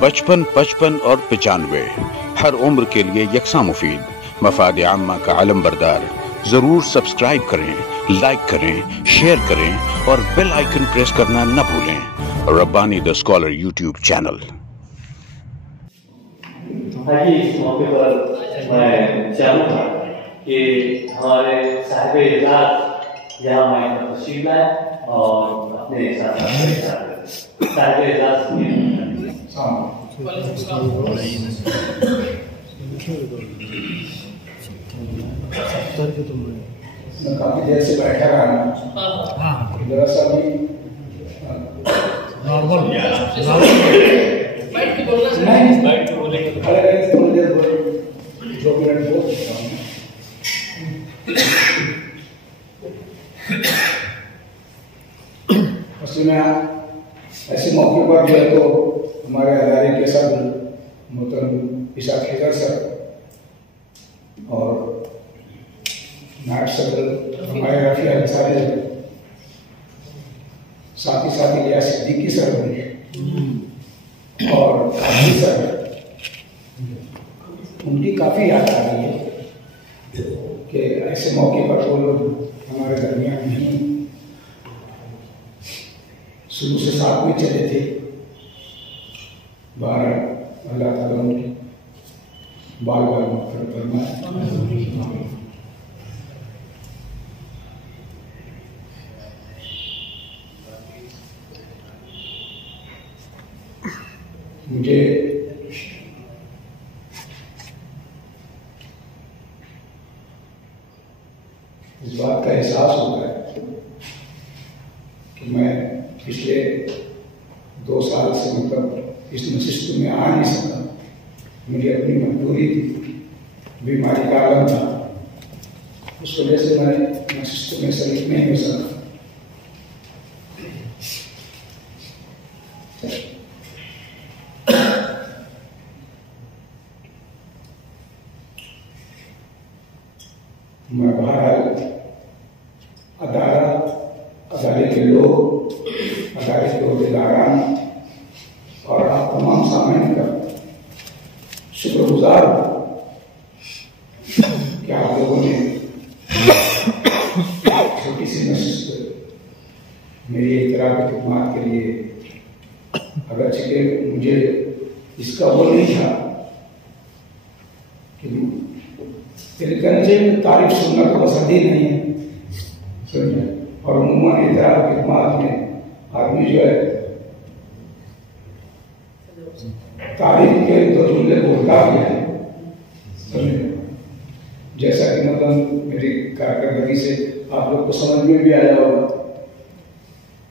बचपन, 55 और 95 हर उम्र के लिए यकसा मुफीद। मफाद आम्मा का अलमबरदार। जरूर सब्सक्राइब करें, लाइक करें, शेयर करें और बेल आइकन प्रेस करना न भूलें। Rabbani the scholar YouTube channel. हाँ जी, इस मौके पर मैं चाहूँगा कि हमारे साहिब-ए-इजाज़ यहाँ हमारे पास तशरीफ़ लाए और अपने साथ साहिब-ए-इजाज़ मैं काफी देर से बैठा रहा हूँ। जरा सा भी नॉर्मल बैठ के बोलने थोड़ी देर बोल 2 मिनट बोल सकता हूँ। उसमें ऐसे मौके पर जो है तो हमारे अदारे के सब मोहतरम इशाक खिजर सर और नायब सदर हमारे रफी अंसारी, साथ ही साथ इलियास सिद्दीकी सर और हाजी सर, उनकी काफ़ी याद आ रही है कि ऐसे मौके पर वो लोग हमारे दरमियान नहीं, शुरू से साथ में चले थे। बार अल्लाह ताला उनकी बाल बाल मग़फ़िरत फरमाए। मुझे इस बात का एहसास होता है कि मैं पिछले 2 साल से मतलब इस नशिस्त में आ नहीं सका। मेरी अपनी मजबूरी थी, बीमारी का आलम था, उस वजह से मैं नशिस्त में शरीक नहीं हो सका। मैं बहरहाल अदारे के लोग, अदारे के अहदेदारान और आप तमाम सामईन का शुक्रगुजार हूँ कि आप लोगों ने छोटी सी नशिस्त मेरी इतराब की खिदमत के लिए, अगरचे कि मुझे इसका वो नहीं था कि में तारीफ सुनना तो पसंद ही नहीं है, समझे। और उम्मन इतराब की खिदमत में आदमी जो है तारीफ के 2 जुमले बोलता भी है, समझे। जैसा कि मतलब मेरी कारकर्दगी से आप लोग को समझ में भी आया होगा,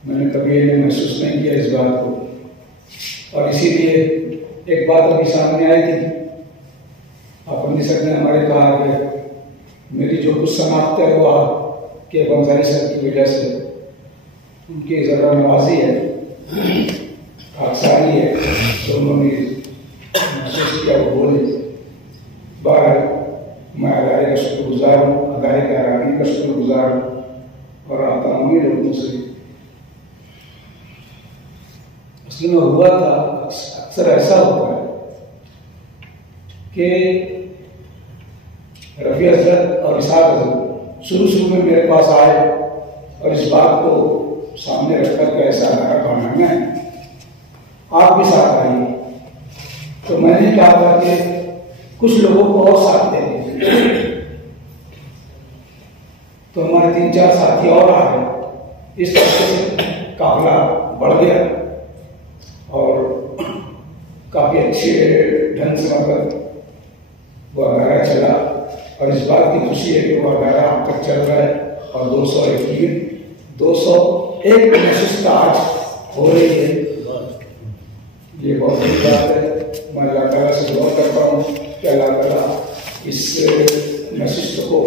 मैंने कभी ये महसूस नहीं किया इस बात को। और इसीलिए एक बात अभी सामने आई थी, अपनी सर ने हमारे कहा कि मेरी जो कुछ समाप्त है वो आपके बंजारी सर की वजह से, उनकी ज़रा नवाजी है, खाकसारी है, तो उन्होंने महसूस किया वो बोले। बार मैं अदारे का शुक्रगुजार हूँ, अदारे के अराकीन का शुक्रगुजार हूँ और आप तमाम लोगों से। असल में हुआ था, अक्सर ऐसा होता है कि रफ़ी हज़रत और इसाक हज़रत शुरू में मेरे पास आए और इस बात को सामने रखकर के ऐसा अदारा बनाना है, आप भी साथ आइए। तो मैंने कहा था कि कुछ लोगों को और साथ दे दीजिए, तो हमारे 3-4 साथी और आ गए। इस तरह से काफिला बढ़ गया और काफी अच्छे ढंग से मतलब वो अदारा चला। और इस बात की खुशी है कि वो अदारा अब तक चल रहा है और 201 नशिस्त आज हो रही है। ये बहुत बड़ी बात है। मैं अल्लाह ताला से दुआ करता हूँ कि अल्लाह ताला इस नशिस्त को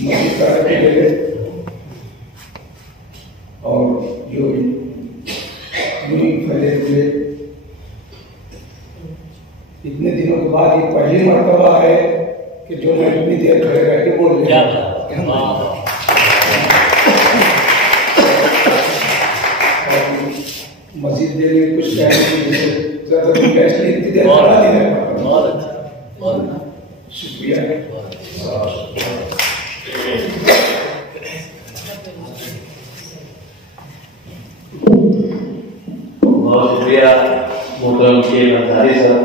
मज़ीद तरक्की दे और जो यूं फैले हुए इतने दिनों के बाद ये पहली मर्तबा है कि जो मैं इतनी देर खड़े रह के बोल रहा हूँ। मजीद देने कुछ टाइम जैसे ज़्यादा बैच नहीं इतनी देर खड़ा नहीं रह पाता। बहुत अच्छा, बहुत शुक्रिया। बहुत शुक्रिया मोहतरम के अंसारी सर।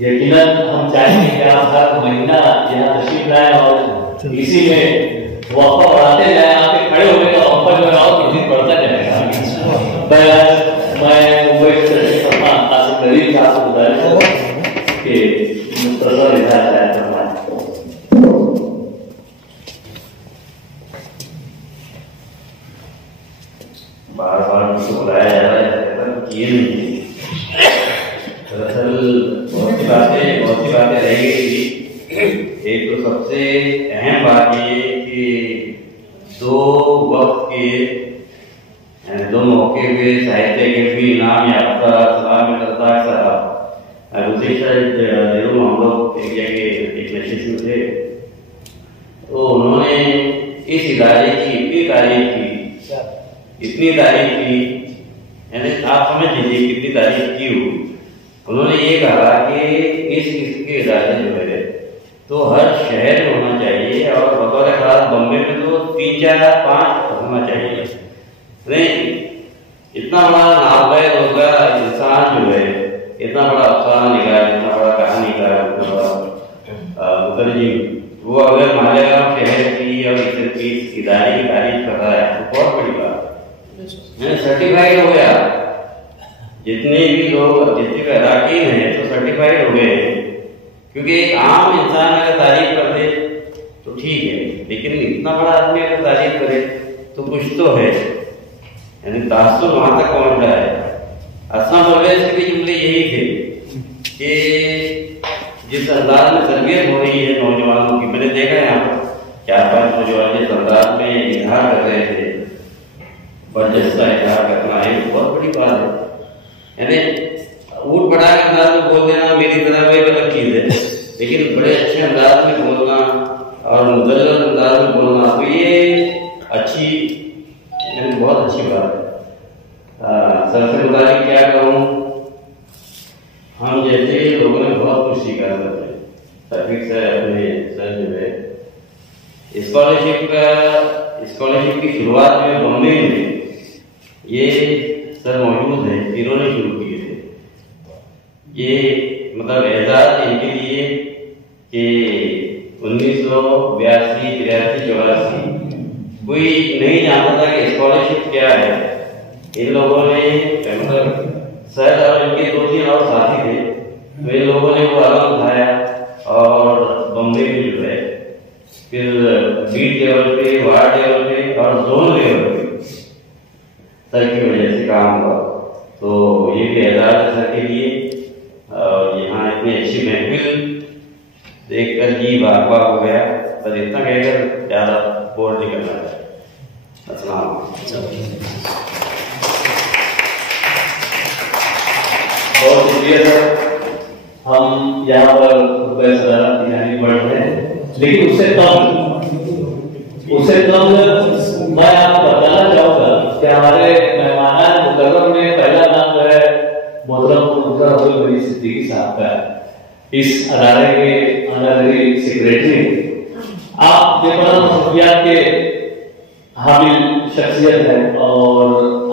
यकीनन हम चाहेंगे कि आप हर महीना यहाँ तशरीफ लाएं और इसी में वक़्फ़ा बढ़ाते जाएं। आपके खड़े होने का वक़्फ़ा जो है और किसी दिन बढ़ता जाएगा। मैं मुंबई से कासिम नदीम साहब से गुजारिश करूँ कि मुख्तसर इज़हार फरमाएं। बार बार मुझको बुलाया जा रहा है, किए नहीं। दरअसल बहुत सी बातें रह गई थी। एक तो सबसे अहम बात ये कि दो वक्त के दो मौके पे साहित्य के भी इनाम याफ्ता सलाम करतार साहब गुज़िश्ता दिनों हम लोग एक जगह एक नशिश में थे, तो उन्होंने इस इदारे की इतनी तारीफ की, यानी आप समझ लीजिए कितनी तारीफ की हो। उन्होंने ये कहा कि इसके इदारे जो है तो हर शहर में होना चाहिए और बतौर खास बम्बे में तो 3, 4, 5 होना चाहिए। नहीं, इतना बड़ा नाबालिग होगा इंसान जो है, इतना बड़ा अफसाना निगार, इतना बड़ा कहानीकार, इतना बड़ा मुतरजिम, वो अगर मालेगांव शहर की और इस इदारे की तारीफ कर रहा है तो बहुत बड़ी बात है। सर्टिफाइड हो गया, जितने भी लोग जितने भी अराकीन हैं तो सर्टिफाइड हो गए, क्योंकि एक आम इंसान अगर तारीफ कर दे तो ठीक है, लेकिन इतना बड़ा आदमी अगर तारीफ करे तो कुछ तो है, यानी तासुर वहां तक पहुंच रहा है। असम परवेज के भी जुमले यही थे कि जिस अंदाज में तरबियत हो रही है नौजवानों की, मैंने देखा है यहाँ पर 4-5 नौजवान जिस अंदाज में इजहार कर रहे थे, बर्जस्ता इजहार करना है बहुत बड़ी बात है। यानी ऊट पड़ा के अंदाज में बोल देना मेरी तरह वो एक अलग चीज है, लेकिन बड़े अच्छे अंदाज में बोलना और मुदल्लल अंदाज में बोलना, तो ये अच्छी, यानी बहुत अच्छी बात है। सर से मुताबिक क्या कहूँ, हम जैसे लोगों ने बहुत कुछ सीखा करते हैं। सफीक से अपने सर जो है स्कॉलरशिप की शुरुआत में बम्बई में ये सर मौजूद है, इन्होंने शुरू किए थे। ये मतलब एजाज इनके लिए कि 1982-83-84 कोई नहीं जानता था कि स्कॉलरशिप क्या है। इन लोगों ने मतलब सर और इनके 2-3 और साथी थे, तो इन लोगों ने वो आलम उठाया और बम्बई में जो है फिर बीट लेवल पे, वार्ड लेवल पे और जोन लेवल पे सर की वजह से काम हुआ। तो ये भी एजाज सर के लिए, और यहाँ इतनी अच्छी महफिल देखकर जी बाग हो गया। बस इतना कहकर ज़्यादा बोर्ड नहीं करना चाहिए। अस्सलाम बहुत शुक्रिया सर। हम यहाँ पर यानी बढ़ रहे हैं, लेकिन उससे कम मैं आपको बताना चाहूँगा कि हमारे मेहमान मुकर्रम में पहला नाम जो है मोहतरम सिद्दीकी साहब का, इस अदारे के ऑनररी सेक्रेटरी। आप बेपनाह के हामिल शख्सियत है और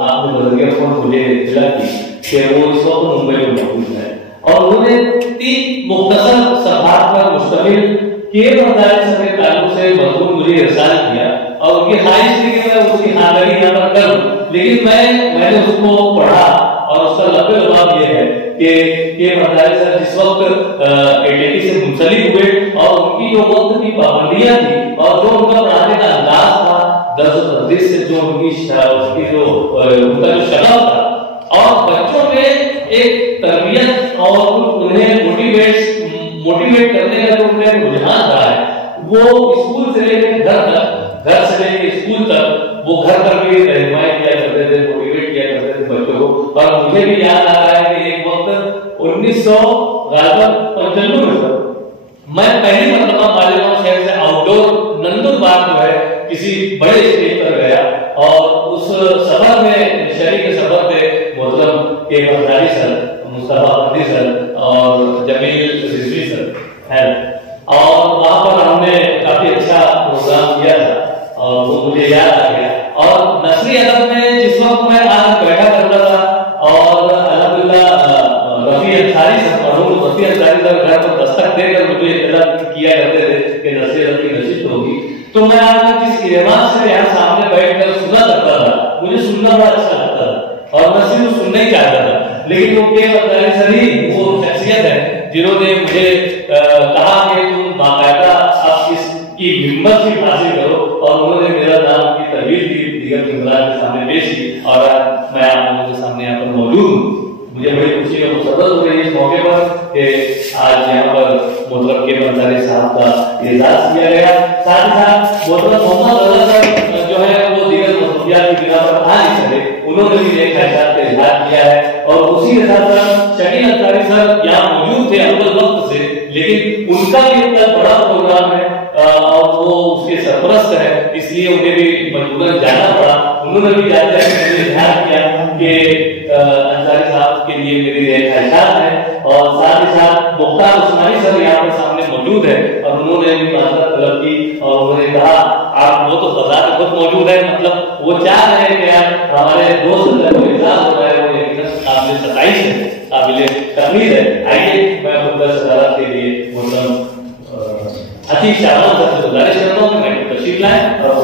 आपने बदलिया फोन मुझे इत्तला की कि वो इस वक्त मुंबई में मौजूद है, और उन्होंने 3 मुख्तसर सफ़हात पर मुश्तमिल के मदारिस से ताल्लुक से मज़मून मुझे इरसाल किया, और उनकी ख्वाहिश थी कि मैं उसकी खानदारी यहाँ पर करूँ, लेकिन मैंने उसको पढ़ा और उसका लफ्ज़ जवाब ये है कि ये मदारिस जिस वक्त एटीटी से मुंसलिक हुए और उनकी जो वक्त की पाबंदियां थी और जो उनका पढ़ाने का अंदाज था, दर्स व तदरीस से जो उनका जो शगफ था, और बच्चों में एक तरबियत और उन्हें मोटिवेट करने का जो उनका रुझान रहा है, वो स्कूल से लेकर घर से लेकर स्कूल तक, वो घर पर भी रहनुमाई किया करते थे, मोटिवेट किया करते थे बच्चों को। और मुझे भी याद आ रहा है कि एक वक्त 1995 में मैं पहली मरतबा मालेगांव शहर से आउटडोर नंदुरबार जो है किसी बड़े स्टेज पर गया, और उस सफर में शहरी के सफर में के अंसारी सर, मुस्तफा अब्दी सर और जमील रिजवी सर है। और वहाँ पर हमने काफी अच्छा प्रोग्राम किया था और वो मुझे याद आ गया। और नसरी अदब में जिस वक्त मैं आज बैठा करता था और अल्हम्दुलिल्लाह रफी अंसारी सर घर पर दस्तक देकर मुझे तलब किया करते थे कि नसरी अदब की नशिस्त होगी, तो मैं आज जिस इमाम से यहाँ सामने बैठकर सुना करता था, मुझे सुनना बड़ा अच्छा लगता था और मैं सिर्फ सुनना ही चाहता था। लेकिन वो के अंसारी सर ही वो शख्सियत है जिन्होंने मुझे कहा कि तुम बाकायदा अब इसकी हिम्मत भी हासिल करो, और उन्होंने मेरा नाम की तजवीज़ की दीगर के सामने पेश की और मैं आप लोगों के सामने यहाँ पर मौजूद हूँ। मुझे बड़ी खुशी और मुसर्रत हो रही है इस मौके पर कि आज यहाँ पर मोहतरम के अंसारी साहब का एजाज़ किया गया। साथ ही साथ मोहतरम मोहम्मद रज़ा सर जो है वो दीगर मसरूफियात की बिना पर आ नहीं सके, उन्होंने भी एक ख्यालात का इजहार किया है। और उसी के साथ साथ शकील अंसारी सर यहाँ मौजूद थे अव्वल वक्त से, लेकिन उनका भी एक बड़ा प्रोग्राम है और वो उसके सरपरस्त है, इसलिए उन्हें भी मजबूरन जाना पड़ा। उन्होंने भी जाते हुए इजहार किया कि अंसारी साहब के लिए मेरी ख्यालात है। और साथ ही साथ मुख्तार उस्मानी सर यहाँ पर सामने मौजूद है और उन्होंने भी माजरत तलब की और उन्होंने कहा आप वो तो बाजार खुद मौजूद है, मतलब वो चाह रहे हैं कि यार हमारे दोस्त को इजाज़त हो रहा है, वो काबिल सताइश है, काबिल तकलीफ है। आइए मैं मुद्दा सदारत के लिए मतलब अतीक शाहबान सर से गुजारिश करता हूँ कि मैं तशरीफ लाएं और वो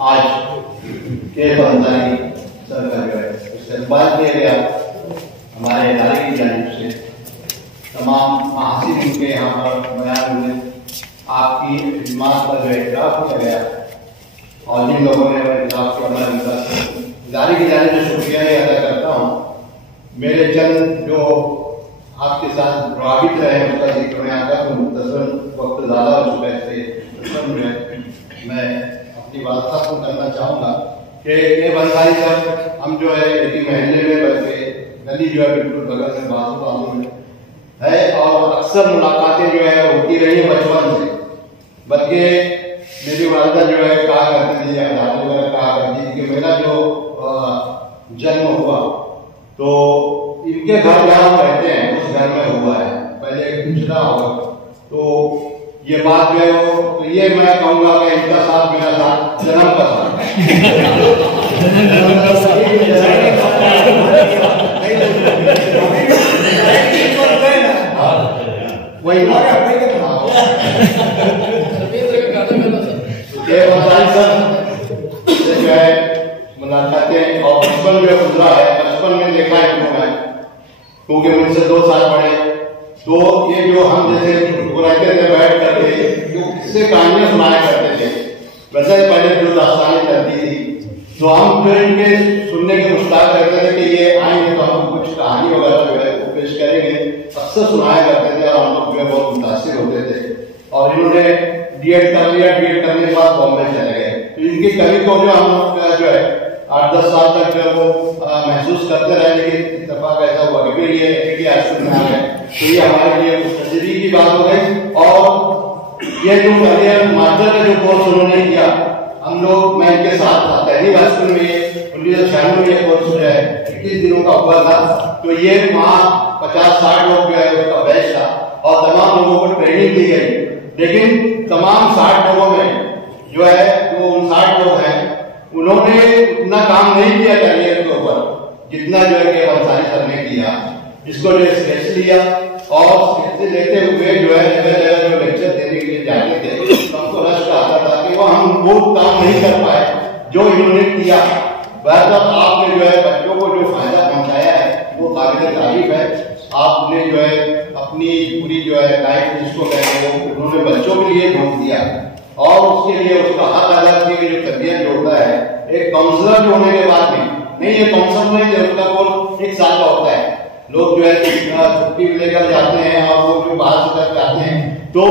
आज के अंसारी सर का जो है इस्तेमाल किया गया हमारे इदारे की जानिब से, तमाम महासिन के यहाँ पर बयान हुए, आपकी खिदमत पर जो इतराफ़ किया गया और जिन लोगों ने इतराफ़ किया मैं इदारे की जानिब से शुक्रिया अदा करता हूँ। मेरे चंद जो आपके साथ प्रभावित रहे उसका जिक्र मैं आता हूँ, मुख्तसर वक्त ज़्यादा हो चुका है, मैं अपनी बात खत्म करना चाहूँगा कि ये अंसारी सर हम जो है एक ही महल्ले में बल्कि गली जो है बिल्कुल बगल में बाजू में है और अक्सर मुलाकातें जो है होती रही बचपन से, बल्कि मेरी वालदा जो है कहा करती थी या दादी वगैरह कहा करती थी कि मेरा जो जन्म हुआ तो इनके घर जहाँ रहते हैं उस घर में हुआ है, पहले पिछड़ा होगा। तो ये बात जो है वो तो ये मैं कहूँगा कि इनका साथ मेरा साथ जन्म का साथ वही जो है मुलाकातें और बचपन में गुजरा है, बचपन में देखा है मैं क्योंकि मुझसे 2 साल बड़े, तो ये जो हम जैसे रहते थे बैठ करके जो किससे कहानियां सुनाया करते थे, वैसे पहले जो दास्तानें चलती थी तो हम फिर इनके सुनने के मुश्ताक करते थे कि ये आएंगे तो हम कुछ कहानी वगैरह जो है वो पेश करेंगे, अक्सर सुनाया करते थे और हम लोग जो है बहुत मुतासिर होते थे। और इन्होंने डीएड कर लिया, डीएड करने के बाद बॉम्बे चले गए, तो इनकी कवि को जो हम लोग जो है 8-10 साल तक जो है वो महसूस करते रहे, लेकिन इत्तेफाक ऐसा हुआ कि फिर ये एकेडमी में आ गए, तो ये हमारे लिए तजरीबी की बात हो गई। और ये जो करियर मास्टर का जो कोर्स उन्होंने किया, हम लोग मैं इनके साथ था पहली हाईस्कूल में 1996 में ये कोर्स जो है 21 दिनों का हुआ था, तो ये वहाँ 50-60 लोग जो है उसका बैच था और तमाम लोगों को ट्रेनिंग दी गई, लेकिन तमाम 60 लोगों में जो है जो 59 लोग हैं उन्होंने उतना काम नहीं किया करियर के ऊपर जितना जो है कि अंसारी सर ने किया। इसको जो स्केच लिया और स्केच लेते हुए जो है जगह जगह जो लेक्चर देने के लिए जाते थे तो हमको रश आता था कि वो हम वो काम नहीं कर पाए जो इन्होंने किया। बहरहाल आपने जो है बच्चों को जो फायदा पहुंचाया है वो काबिल तारीफ है। आपने जो है अपनी पूरी जो है लाइफ जिसको कहते हैं वो उन्होंने बच्चों के लिए ढूंढ दिया और उसके लिए उसका हक अदा करने की जो तबीयत जो होता है एक काउंसलर जो होने के बाद में नहीं, ये काउंसलर नहीं है, उसका कोर्स 1 साल का होता है। लोग जो है छुट्टी लेकर जाते हैं और वो जो बाहर से कर जाते हैं तो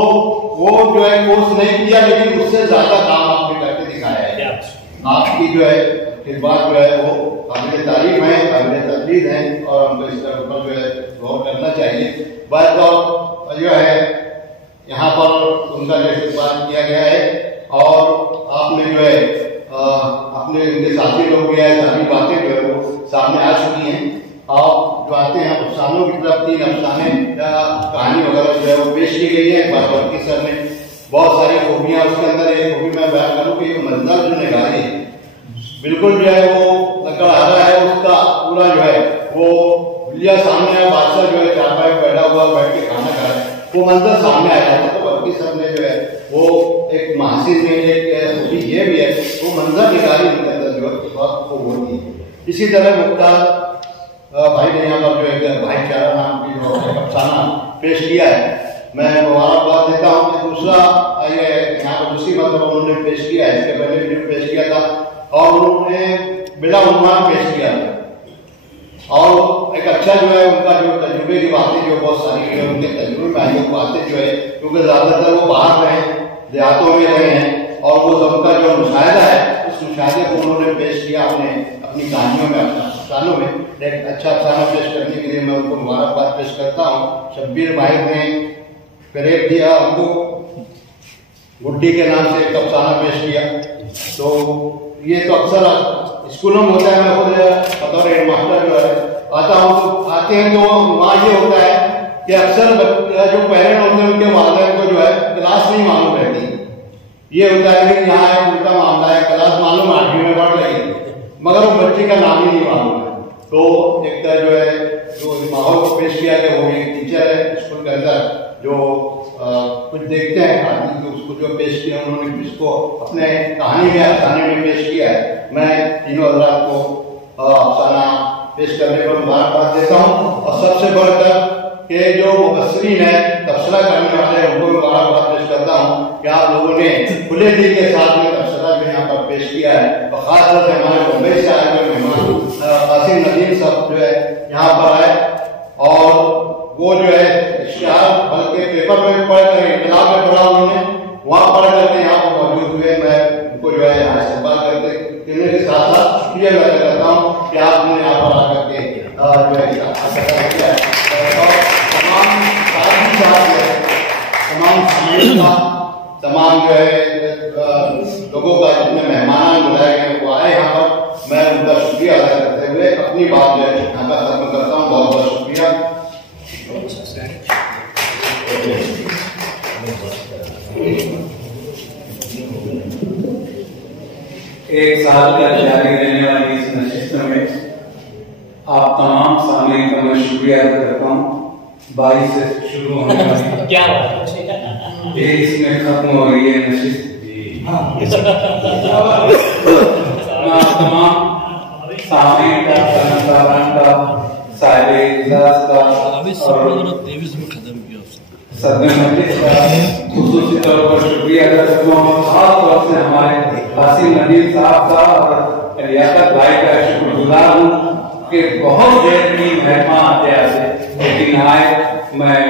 वो जो है कोर्स नहीं किया, लेकिन उससे ज्यादा काम आपने करके दिखाया है। आपकी जो है खिदमत जो है वो काबिल तारीफ है, काबिल तकलीफ है और हमको इसके ऊपर जो है गौर करना चाहिए। बात जो है यहाँ पर उनका जो इस्तेमाल किया गया है और आपने जो है अपने उनके साथी लोग भी है, सारी बातें जो है वो सामने आ चुकी हैं। आप जो आते हैं अफसानों की तरफ 3 अफसाने कहानी वगैरह जो है वो पेश की गई है बाबरकी सर ने। बहुत सारी खूबियाँ उसके अंदर, एक खूबी मैं बयान करूँ कि मंजर जो निगारी है बिल्कुल जो है वो लकड़ आ रहा है, उसका पूरा जो है वो भुलिया सामने है, बादशाह जो है चारपाई बैठा हुआ बैठ के खाना खा रहा है, वो मंजर सामने आ जाता है। तो बल्कि सर ने जो है वो एक महासिन में एक ये भी है, वो मंजर निगारी उनके अंदर जो है बहुत खूब होती है। इसी तरह मुख्तार भाई ने यहाँ पर जो एक भाईचारा नाम की जो अफसाना पेश किया है, मैं मुबारकबाद देता हूँ कि दूसरा ये यहाँ पर दूसरी मतलब उन्होंने पेश किया है, इसके पहले भी पेश किया था और उन्होंने बिला उन्मान पेश किया था और एक अच्छा जो है उनका जो तजुर्बे की बातें जो बहुत सारी जो उनके तजुर्बे में आई बातें जो है, क्योंकि ज़्यादातर वो बाहर रहे, देहातों में रहे हैं और वो सबका जो मुशाहिदा है उस मुशाहिदे को उन्होंने पेश किया अपनी कहानियों में, अपने अफसानों में। एक अच्छा अफसाना पेश करने के लिए मैं उनको मुबारकबाद पेश करता हूँ। शब्बीर भाई ने करेब दिया हमको, गुड्डी के नाम से एक अफसाना पेश किया। तो ये तो अक्सर स्कूलों में होता है, मैं खुद बतौर हेडमास्टर जो है आता हूँ, तो आते हैं तो वहाँ ये होता है कि अक्सर जो पेरेंट होते हैं उनके वालिदैन को जो है क्लास नहीं मालूम रहती। ये होता है कि यहाँ एक उल्टा मामला है, क्लास मालूम 8वीं में बढ़ रही मगर वो बच्चे का नाम ही नहीं मालूम है। तो एक तरह जो है जो माहौल को पेश किया गया, वो एक टीचर है स्कूल के अंदर जो कुछ देखते हैं आदमी तो उसको जो पेश किया उन्होंने इसको अपने कहानी में अफसाने में पेश किया है। मैं तीनों हजरात को अफसाना पेश करने पर मुबारकबाद देता हूँ और सबसे बढ़कर के जो मुबस्सिरीन है, तबसरा करने वाले हैं, उनको मुबारकबाद पेश करता हूँ कि आप लोगों ने खुले दिल के साथ में तबसरा जो यहाँ पर पेश किया है और खासतौर से हमारे मुंबई से आए हुए मेहमान कासिम नदीम साहब जो है यहाँ पर आए और वो जो है इश्तिहार बल्कि पेपर में पढ़ कर इख्तिलाफ में पढ़ा उन्होंने, वहाँ पढ़ करके यहाँ पर मौजूद हुए। मैं उनको जो है यहाँ इस्तेमाल करते के साथ साथ शुक्रिया अदा करता हूँ कि आपने यहाँ पर आकर के जो है तमाम जो है लोगों का जितने मेहमान बुलाए गए वो आए यहाँ पर, मैं उनका शुक्रिया अदा करते हुए अपनी बात जो है यहाँ पर खत्म करता हूँ। बहुत बहुत शुक्रिया। एक साल का जारी रहने वाली इस नशिस्त में आप तमाम सामने का मैं शुक्रिया अदा करता हूँ। 22 से शुरू होने वाली क्या इसमें खत्म हो रही है नशिस्त। तमाम सामने का साहिब इजाज़ का सदर मजलिस का खुसूसी तौर पर शुक्रिया अदा करता हूँ। खास तौर से हमारे कासिम नदीम साहब का और लियाकत भाई का शुक्रगुजार हूँ कि बहुत बेहतरीन मेहमान आते आते लेकिन आए। मैं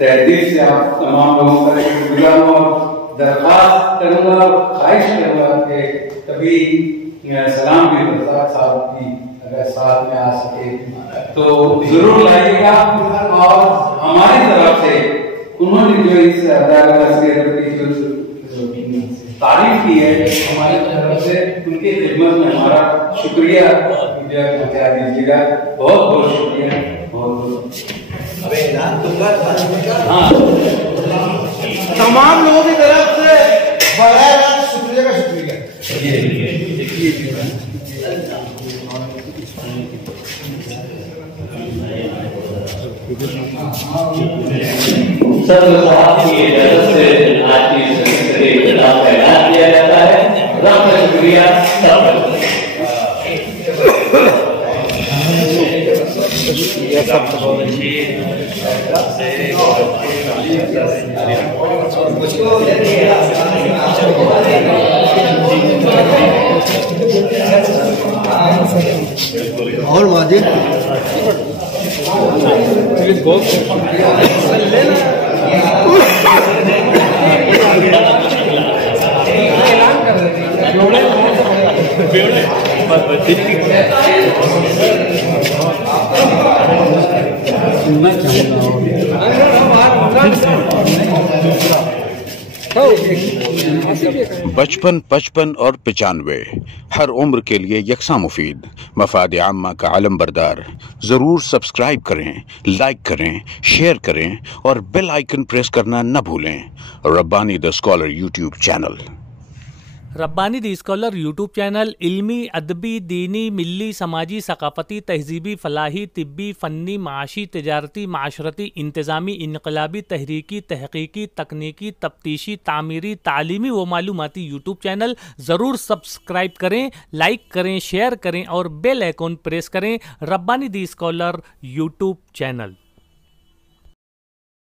तहदील से आप तमाम लोगों का शुक्रगुजार हूँ और दरख्वास्त करूँगा, ख्वाहिश करूँगा कि कभी सलाम भी रज़ाक साहब की अगर साथ में आ सके तो जरूर लाइएगा। और हमारी तरफ से उन्होंने जो इस तारीफ की है हमारी तरफ से उनकी खिदमत में हमारा शुक्रिया पहुंचा दीजिएगा। बहुत बहुत शुक्रिया। बहुत तमाम लोगों की तरफ से बड़ा शुक्रिया का शुक्रिया। सब साहब की इजाजत से आज की इख्तिताम का ऐलान किया जाता है। रब का शुक्रिया और माजिद ऐलान कर रहे थे। बचपन, 55 और 95 हर उम्र के लिए यकसा मुफीद, मफाद आम्मा का अलम बरदार। जरूर सब्सक्राइब करें, लाइक करें, शेयर करें और बेल आइकन प्रेस करना न भूलें। Rabbani the scholar YouTube channel. Rabbani the scholar YouTube channel इल्मी, अदबी, दीनी, मिली, समाजी, सकाफती, तहजीबी, फलाही, तिब्बी, फ़न्नी, माशी, तिजारती, माशरती, इंतज़ामी, इनकलाबी, तहरीकी, तहकीकी, तकनीकी, तफ्तीशी, तामीरी, तालीमी व मालूमाती यूट्यूब चैनल। ज़रूर सब्सक्राइब करें, लाइक करें, शेयर करें और बेल आइकन प्रेस करें। Rabbani the scholar YouTube channel.